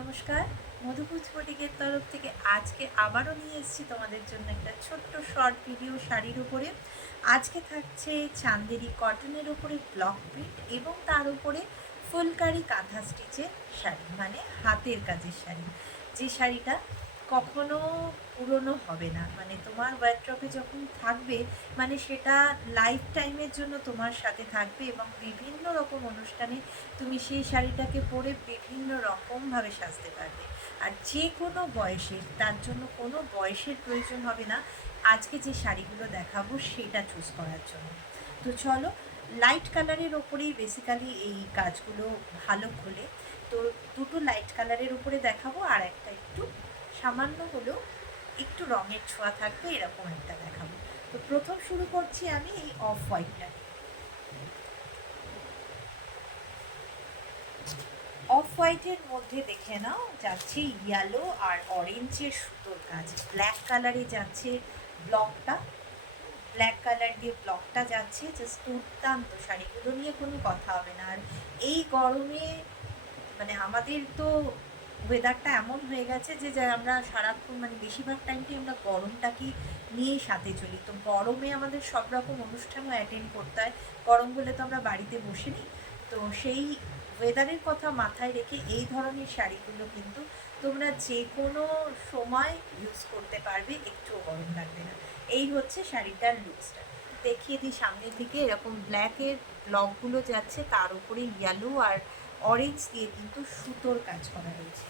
নমস্কার, মধুপুজ ফটিকের তরফ থেকে আজকে আবারও নিয়ে এসেছি তোমাদের জন্য একটা ছোট্ট শর্ট ভিডিও শাড়ির উপরে। আজকে থাকছে চান্দেরি কটনের উপরে ব্লক প্রিন্ট এবং তার উপরে ফুলকারি কাঁথা স্টিচের শাড়ি, মানে হাতের কাজের শাড়ি। যে শাড়িটা কখনো পুরনো হবে না, মানে তোমার ওয়ার্ড্রপে যখন থাকবে মানে সেটা লাইফ টাইমের জন্য তোমার সাথে থাকবে এবং বিভিন্ন রকম অনুষ্ঠানে তুমি সেই শাড়িটাকে পরে বিভিন্ন রকমভাবে সাজতে পারবে। আর যে কোনো বয়সের, তার জন্য কোনো বয়সের প্রয়োজন হবে না আজকে যে শাড়িগুলো দেখাবো সেটা চুজ করার জন্য। তো চলো, লাইট কালারের ওপরেই বেসিক্যালি এই কাজগুলো ভালো খোলে। তো দুটো লাইট কালারের উপরে দেখাবো, আর একটা একটু সামান্য হলেও একটু রঙের ছোঁয়া থাকবে এরকম একটা দেখাবো। তো প্রথম শুরু করছি আমি এই অফ হোয়াইটটা। অফ হোয়াইটের মধ্যে দেখে নাও যাচ্ছে ইয়েলো আর অরেঞ্জের সুতোর কাজ, ব্ল্যাক কালারে যাচ্ছে ব্লকটা, ব্ল্যাক কালার দিয়ে ব্লকটা যাচ্ছে। জাস্ট দুর্দান্ত, শাড়িগুলো নিয়ে কোনো কথা হবে না। আর এই গরমে মানে আমাদের তো ওয়েদারটা এমন হয়ে গেছে যে আমরা সারাক্ষণ মানে বেশিরভাগ টাইমটাই আমরা গরমটাকে নিয়েই সাথে চলি। তো গরমে আমাদের সব রকম অনুষ্ঠানও অ্যাটেন্ড করতে হয়, গরম বলে তো আমরা বাড়িতে বসে নিই। তো সেই ওয়েদারের কথা মাথায় রেখে এই ধরনের শাড়িগুলো কিন্তু তোমরা যে কোনো সময় ইউজ করতে পারবে, একটুও গরম লাগবে না। এই হচ্ছে শাড়িটার লুকসটা। দেখিয়ে দিই সামনের দিকে, এরকম ব্ল্যাকের ব্লকগুলো যাচ্ছে, তার উপরে ইয়েলো আর অরেঞ্জ দিয়ে কিন্তু সুতোর কাজ করা রয়েছে।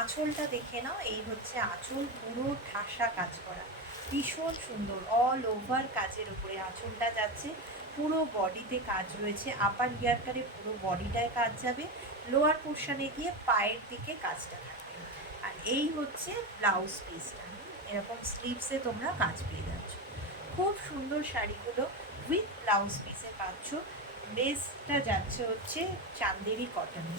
আঁচলটা দেখে নাও, এই হচ্ছে আঁচল, পুরো ঠাসা কাজ করা, ভীষণ সুন্দর। অল ওভার কাজের উপরে আঁচলটা যাচ্ছে, পুরো বডিতে কাজ রয়েছে। আপার ইয়ারকারে পুরো বডিটায় কাজ যাবে, লোয়ার পোর্শনে গিয়ে পায়ের দিকে কাজটা থাকবে। আর এই হচ্ছে ব্লাউজ পিসটা, এরকম স্লিভসে তোমরা কাজ পেয়ে যাচ্ছ। খুব সুন্দর শাড়িগুলো উইথ ব্লাউজ পিসে পাচ্ছ। বেসটা যাচ্ছে হচ্ছে চান্দেরি কটনে,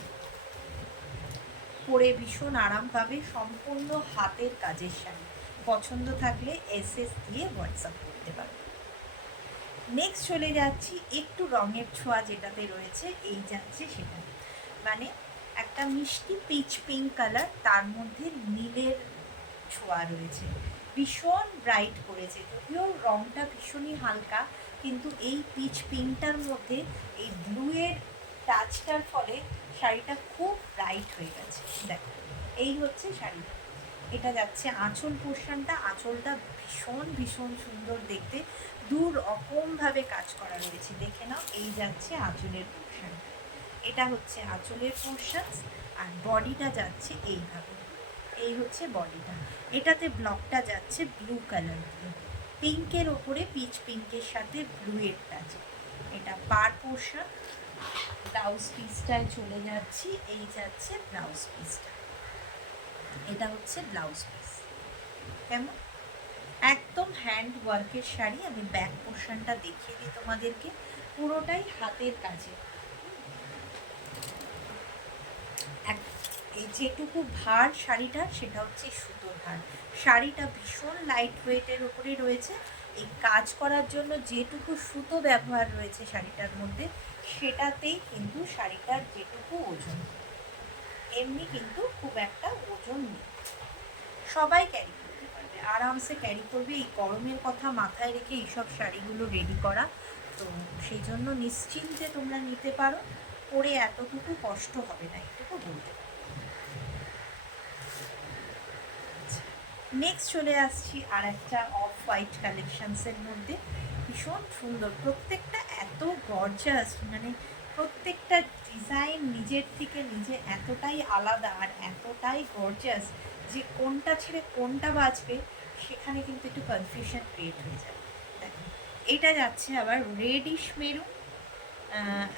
পরে ভীষণ আরাম পাবে, সম্পূর্ণ হাতের কাজের শাড়ি। পছন্দ থাকলে এসএস দিয়ে হোয়াটসঅ্যাপ করতে পারবে। নেক্সট চলে যাচ্ছি একটু রঙের ছোঁয়া যেটাতে রয়েছে, এই যাচ্ছে সেটা, মানে একটা মিষ্টি পিচ পিঙ্ক কালার, তার মধ্যে নীলের ছোঁয়া রয়েছে, ভীষণ ব্রাইট করেছে। যদিও রঙটা ভীষণই হালকা, কিন্তু এই পিচ পিঙ্কটার মধ্যে এই ব্লুয়ের টাচটার ফলে শাড়িটা খুব ব্রাইট হয়ে গেছে। দেখো, এই হচ্ছে শাড়িটা। এটা যাচ্ছে আঁচল পোর্শনটা, আঁচলটা ভীষণ ভীষণ সুন্দর দেখতে, দু রকমভাবে কাজ করা রয়েছে। দেখে নাও, এই যাচ্ছে আঁচলের পোর্শনটা, এটা হচ্ছে আঁচলের পোর্শন। আর বডিটা যাচ্ছে এইভাবে, এই হচ্ছে বডিটা। এটাতে ব্লকটা যাচ্ছে ব্লু কালার দিয়ে, পিঙ্কের ওপরে পিচ পিঙ্কের সাথে ব্লুয়ের টাচ। এটা পার পোর্শন। ব্লাউজ পিসটায় চলে যাচ্ছি, এই যাচ্ছে ব্লাউজ পিসটা, এটা হচ্ছে ব্লাউজ পিস। কেমন একদম হ্যান্ড ওয়ার্কের শাড়ি। আমি ব্যাক পোর্শনটা দেখিয়ে দিই তোমাদেরকে, পুরোটাই হাতের কাজে। এই যেটুকু ভার শাড়িটার, সেটা হচ্ছে সুতোর ভার। শাড়িটা ভীষণ লাইট ওয়েটের ওপরে রয়েছে। এই কাজ করার জন্য যেটুকু সুতো ব্যবহার রয়েছে শাড়িটার মধ্যে, সেটাতেই কিন্তু শাড়িটার যেটুকু ওজন, এমনি কিন্তু খুব একটা ওজন নেই। সবাই ক্যারি করতে পারবে, আরামসে ক্যারি করবে। এই গরমের কথা মাথায় রেখে এইসব শাড়িগুলো রেডি করা, তো সেই জন্য নিশ্চিন্তে তোমরা নিতে পারো, পরে এতটুকু কষ্ট হবে না, এটুকু বলতে পারো। নেক্সট চলে আসছি আর একটা অফ হোয়াইট কালেকশানসের মধ্যে, ভীষণ সুন্দর, প্রত্যেকটা এত গর্জাস, মানে প্রত্যেকটা ডিজাইন নিজের থেকে নিজে এতটাই আলাদা আর এতটাই গর্জাস যে কোনটা ছেড়ে কোনটা বাঁচবে সেখানে কিন্তু একটু কনফিউশন ক্রিয়েট হয়ে যায়। দেখো, এটা যাচ্ছে আবার রেডিশ মেরুন,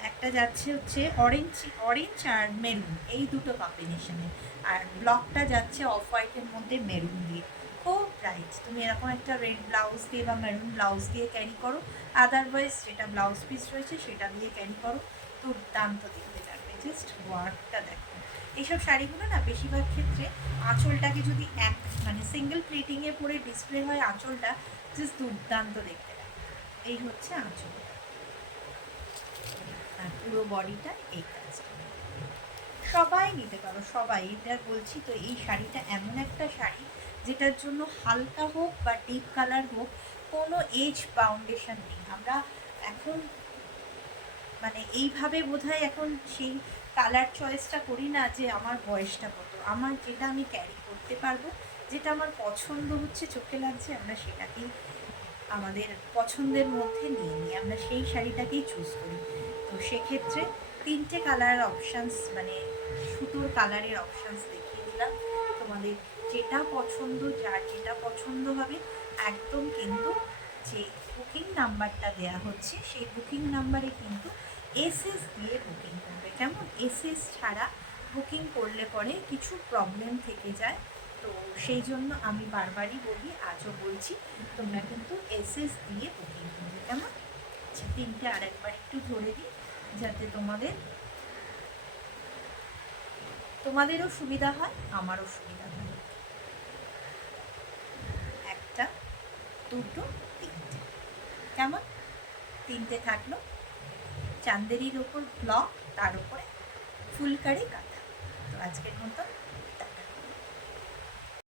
একটা যাচ্ছে হচ্ছে অরেঞ্জ, অরেঞ্জ আর মেরুন, এই দুটো কম্বিনেশনে। আর ব্লকটা যাচ্ছে অফ হোয়াইটের মধ্যে মেরুন দিয়ে, খুব ব্রাইট। তুমি এরকম একটা রেড ব্লাউজ দিয়ে বা মেরুন ব্লাউজ দিয়ে ক্যারি করো, আদারওয়াইজ যেটা ব্লাউজ পিস রয়েছে সেটা দিয়ে ক্যারি করো, দুর্দান্ত দেখতে লাগবে। জাস্ট ওয়ার্কটা দেখো। এইসব শাড়িগুলো না বেশিরভাগ ক্ষেত্রে আঁচলটাকে যদি এক মানে সিঙ্গেল প্লেটিংয়ে পরে ডিসপ্লে হয়, আঁচলটা জাস্ট দুর্দান্ত দেখতে লাগে। এই হচ্ছে আঁচল, আর পুরো বডিটা এই কাজটা। সবাই নিতে পারো, সবাই। এটা বলছি তো, এই শাড়িটা এমন একটা শাড়ি যেটার জন্য হালকা হোক বা ডিপ কালার হোক, কোনো এজ বাউন্ডেশন নেই। আমরা এখন মানে এইভাবে বোধহয় এখন সেই কালার চয়েসটা করি না যে আমার বয়সটা কত। আমার যেটা আমি ক্যারি করতে পারবো, যেটা আমার পছন্দ হচ্ছে, চোখে লাগছে, আমরা সেটাকেই আমাদের পছন্দের মধ্যে নিয়ে নিই, আমরা সেই শাড়িটাকেই চুজ করি। তো সেক্ষেত্রে তিনটে কালার অপশানস, মানে সুতোর কালারের অপশানস দেখিয়ে দিলাম। তোমাদের যেটা পছন্দ, যার যেটা পছন্দ হবে, একদম কিন্তু যে বুকিং নাম্বারটা দেয়া হচ্ছে সেই বুকিং নাম্বারে কিন্তু এসএস দিয়ে বুকিং করবে। কেমন? এসএস ছাড়া বুকিং করলে পরে কিছু প্রবলেম থেকে যায়। তো সেই জন্য আমি বারবারই বলি, আজও বলছি, তোমরা কিন্তু এসএস দিয়ে বুকিং করবে। কেমন? আচ্ছা, তিনটে আরেকবার একটু ধরে দিই, যাতে তোমাদেরও সুবিধা হয়, আমারও সুবিধা হয়। একটা, দুটো, তিনটে। কেমন? তিনটে থাকলো। চান্দেরির ওপর ব্লক, তার উপরে ফুলকারি কাঁথা। তো আজকের মতো